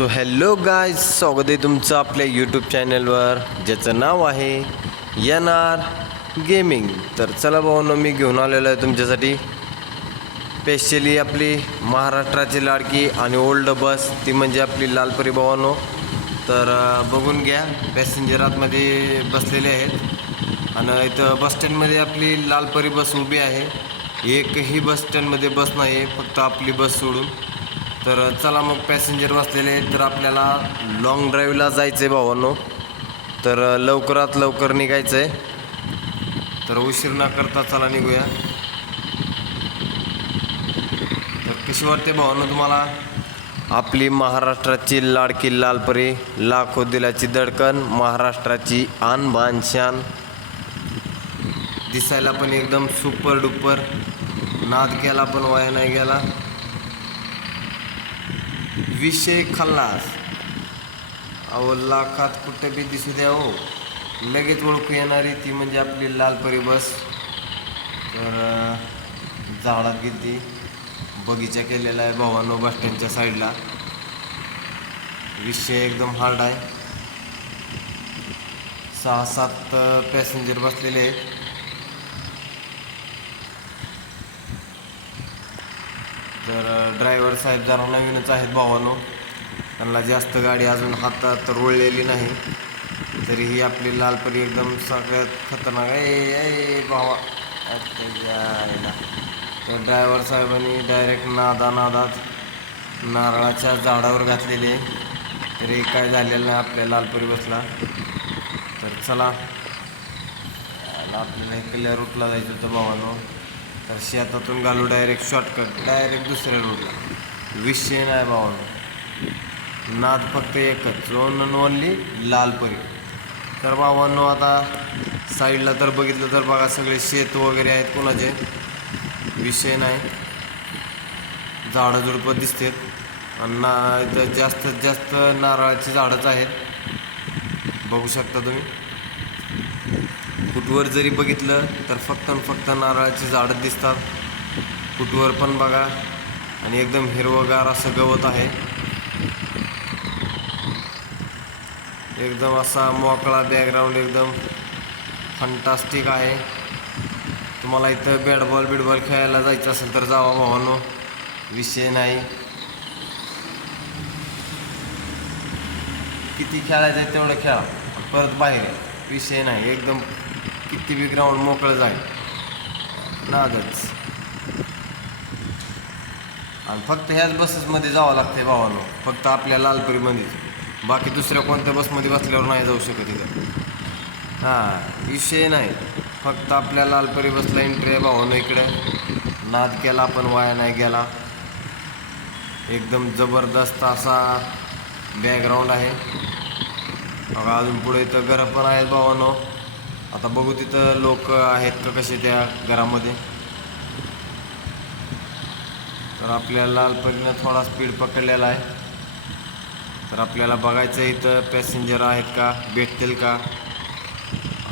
So hello guys स्वागत आहे तुमचं आपल्या यूट्यूब चॅनलवर ज्याचं नाव आहे एन आर गेमिंग तर चला भाऊनं मी घेऊन आलेलो आहे तुमच्यासाठी. स्पेशली आपली महाराष्ट्राची लाडकी आणि ओल्ड बस ती म्हणजे आपली लालपरी भावानो तर बघून घ्या पॅसेंजर आतमध्ये बसलेले आहेत. आणि इथं बस स्टँडमध्ये आपली लालपरी बस उभी आहे. एकही बस स्टँडमध्ये बस नाही फक्त आपली बस सोडून. तर चला मग पॅसेंजर बसलेले तर आपल्याला लॉंग ड्राईव्हला जायचं आहे भावांनो. तर लवकरात लवकर निघायचं आहे तर उशीर न करता चला निघूया. तर कशी वाटते भावांनो तुम्हाला? आपली महाराष्ट्राची लाडकी लालपरी लाखो दिलाची दडकन महाराष्ट्राची आन बान शान. दिसायला पण एकदम सुपर डुपर नाद केला पण वाया नाही गेला. विषय खल्लास. अहो लाखात कुठं बी दिसू द्या हो. लगेच ओळखू येणारी ती म्हणजे आपली लालपरी बस तर झाडात गेली बगीचा केलेला आहे भावानो बस स्टँडच्या साईडला. विषय एकदम हार्ड आहे. सहा सात पॅसेंजर बसलेले आहेत. तर ड्रायव्हर साहेब जरा नवीनच आहेत भावानो. त्यांना जास्त गाडी अजून हातात रोळलेली नाही. तरीही आपली लालपरी एकदम सगळ्यात खतरनाक आहे. ए भावा. तर ड्रायव्हर साहेबांनी डायरेक्ट नादा नादात नारळाच्या झाडावर घातलेले तरी काय झालेलं नाही आपल्या लालपरी बसला. तर चला. आपल्याला इकडल्या रूटला जायचं होतं भावानो. तर शेतातून घालू डायरेक्ट शॉर्टकट डायरेक्ट दुसऱ्या रोडला विषय नाही भावानो. नाद फक्त एकच ओन ओनली लालपरी तर भावांनो आता साईडला तर बघितलं तर बघा सगळे शेत वगैरे आहेत कोणाचे? विषय नाही. झाडं झुडपं दिसतात. आणि ना इथं जास्तीत जास्त नारळाची झाडंच आहेत. बघू शकता तुम्ही. कुठवर जरी बघितलं तर फक्त आणि फक्त नारळाची झाडं दिसतात. कुठवर पण बघा. आणि एकदम हिरवगार असं गवत आहे. एकदम असा मोकळा बॅकग्राऊंड एकदम फंटास्टिक आहे. तुम्हाला इथं बॅटबॉल बिटबॉल खेळायला जायचं असेल तर जावा भावानो. विषय नाही. किती खेळायचं आहे तेवढं खेळा. परत बाहेर. विषय नाही. एकदम किती बी ग्राउंड मोकळं जाईल नादच. आणि फक्त ह्याच बसेसमध्ये जावं लागतंय भावानो. फक्त आपल्या लालपुरीमध्येच बाकी दुसऱ्या कोणत्या बसमध्ये बसल्यावर नाही जाऊ शकत इथं. हां विषय नाही. फक्त आपल्या लालपरी बसला एंट्री आहे भावानो इकडं. नाद केला पण वाया नाही गेला. एकदम जबरदस्त असा बॅकग्राऊंड आहे. अजून पुढे इथं घरं पण आहेत भावानो. आता बघू तिथं लोक आहेत का कसे त्या घरामध्ये. तर आपल्याला लालपरीनं थोडा स्पीड पकडलेला आहे. तर आपल्याला बघायचं आहे इथं पॅसेंजर आहेत का भेटतील का.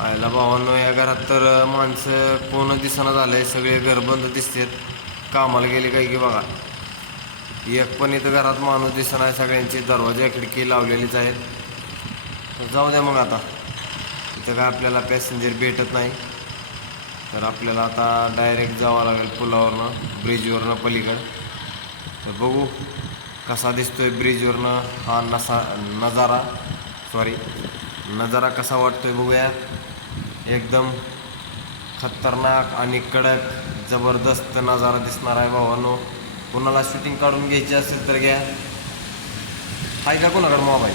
आयला भावांनो या घरात तर माणसं कोण दिसणं झालं आहे सगळे घर बंद दिसतात. कामाला गेले काही की बघा. एक पण इथं घरात माणूस दिसणार आहे सगळ्यांचे दरवाजा खिडकी लावलेलीच आहेत. जाऊ द्या मग आता. इथं काय आपल्याला पॅसेंजर भेटत नाही. तर आपल्याला आता डायरेक्ट जावं लागेल पुलावरनं ब्रिजवरनं पलीकडं. तर बघू कसा दिसतोय ब्रिजवरनं हा नसा नजारा सॉरी नजारा कसा वाटतोय बघूया एकदम खतरनाक आणि कडक जबरदस्त नजारा दिसणार आहे भावानो. कुणाला शूटिंग काढून घ्यायची असेल तर घ्या. आहे का कोणाकडे मोबाईल?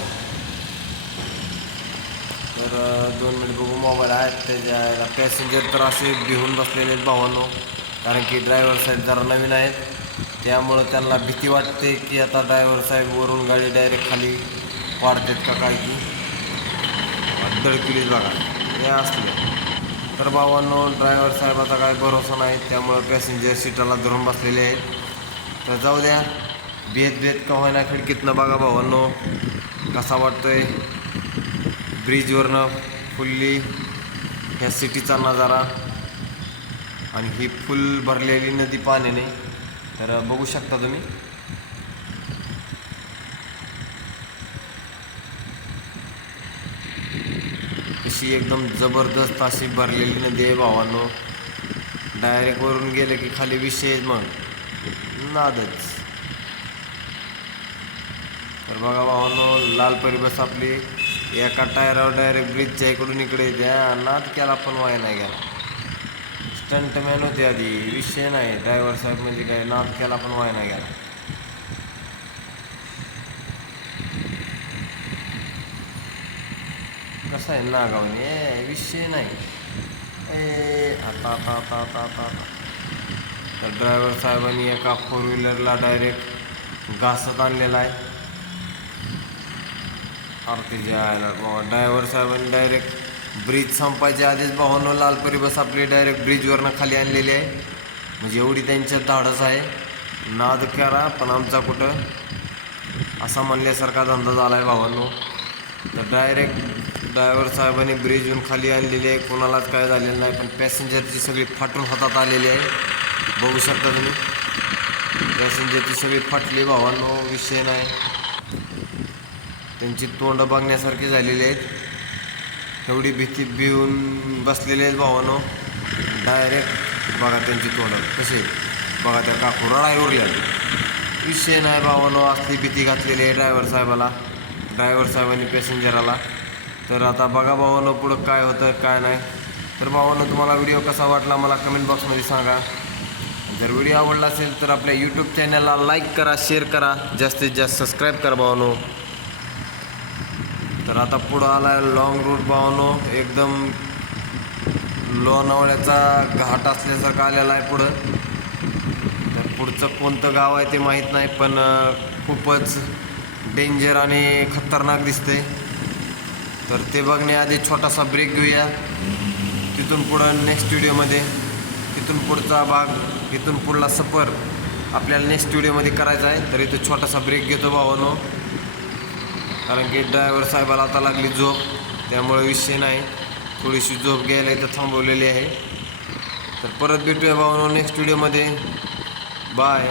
तर दोन मिनिट बघू मोबाईल आहेत त्याच्या पॅसेंजर तर असे भिवून बसलेले आहेत भावांनो. कारण की ड्रायव्हर साहेब जरा नवीन आहेत. त्यामुळं त्यांना भीती वाटते की आता ड्रायव्हर साहेब वरून गाडी डायरेक्ट खाली वाढतात का काय की दडकिलीच बघा. हे असले. तर भावांनो ड्रायव्हर साहेबाचा काय भरोसा नाही. त्यामुळं पॅसेंजर सीटाला धरून बसलेले आहेत. तर जाऊ द्या. भेद भेद का होईना खिडकीतनं बघा भावांनो. कसा वाटतोय? ब्रिजवरनं फुल्ली ह्या सिटीचा नजारा आणि ही फुल भरलेली नदी पाण्याने. तर बघू शकता तुम्ही. अशी एकदम जबरदस्त अशी भरलेली नदी आहे भावांनो. डायरेक्ट वरून गेलं की खाली विषय मग. नादच. तर बघा भावांनो लाल परिबस आपली. एका टायरावर डायरेक्ट ब्रिजच्या इकडून इकडे द्या. नाद केला पण वाया नाही गेला. स्टंटमॅन होते आधी. विषय नाही. ड्रायव्हर साहेब म्हणजे काय? नाद केला पण वाया नाही गेला. कसं आहे नागावने ए विषय नाही. ए आता आता आता आता आता आता. तर ड्रायव्हर साहेबांनी एका फोर व्हीलरला डायरेक्ट घासत आणलेला आहे. आरतीच्या बाबा. ड्रायव्हर साहेबांनी डायरेक्ट ब्रिज संपायच्या आधीच भावानं लालपरी बस आपली डायरेक्ट ब्रिजवरनं खाली आणलेली आहे. म्हणजे एवढी त्यांच्यात धाडस आहे. नाद करा पण आमचा कुठं? असा म्हणल्यासारखा धंदा झाला आहे भावांनो. तर डायरेक्ट ड्रायव्हर साहेबांनी ब्रिजहून खाली आणलेली आहे. कोणालाच काय झालेलं नाही पण पॅसेंजरची सगळी फाटून हातात आलेली आहे. बघू शकता तुम्ही. पॅसेंजरची सगळी फाटली भावांनो विषय नाही. त्यांची तोंड बघण्यासारखी झालेली आहेत. एवढी भीती भिवून बसलेले आहेत भावानो. डायरेक्ट बघा त्यांची तोंड. कसे बघा त्या काकू. रडाय उरल्या. विषय नाही भावानो असली भीती घातलेली आहे ड्रायव्हर साहेबाला. ड्रायव्हर साहेबांनी पॅसेंजराला तर आता बघा भावानो पुढं काय होतं काय नाही. तर भावानो तुम्हाला व्हिडिओ कसा वाटला मला कमेंट बॉक्समध्ये सांगा. जर व्हिडिओ आवडला असेल तर आपल्या यूट्यूब चॅनलला लाईक करा शेअर करा. जास्तीत जास्त सबस्क्राईब करा भावानो. तर आता पुढं आला आहे लॉंग रूट बावनो एकदम लोणावळ्याचा घाट असल्यासारखा आलेला आहे पुढं. तर पुढचं कोणतं गाव आहे ते माहीत नाही पण खूपच डेंजर आणि खतरनाक दिसते तर ते बघण्याआधी छोटासा ब्रेक घेऊया. तिथून पुढं नेक्स्ट व्हिडिओमध्ये तिथून पुढचा भाग इथून पुढला सफर आपल्याला नेक्स्ट व्हिडिओमध्ये करायचा आहे. तर इथं छोटासा ब्रेक घेतो भावानो कारण की ड्रायव्हर साहेबाला आता लागली झोप त्यामुळे विषय नाही. थोडीशी झोप घ्यायला इथं थांबवलेली आहे. तर परत भेटूया भाऊ नेक्स्ट व्हिडिओमध्ये बाय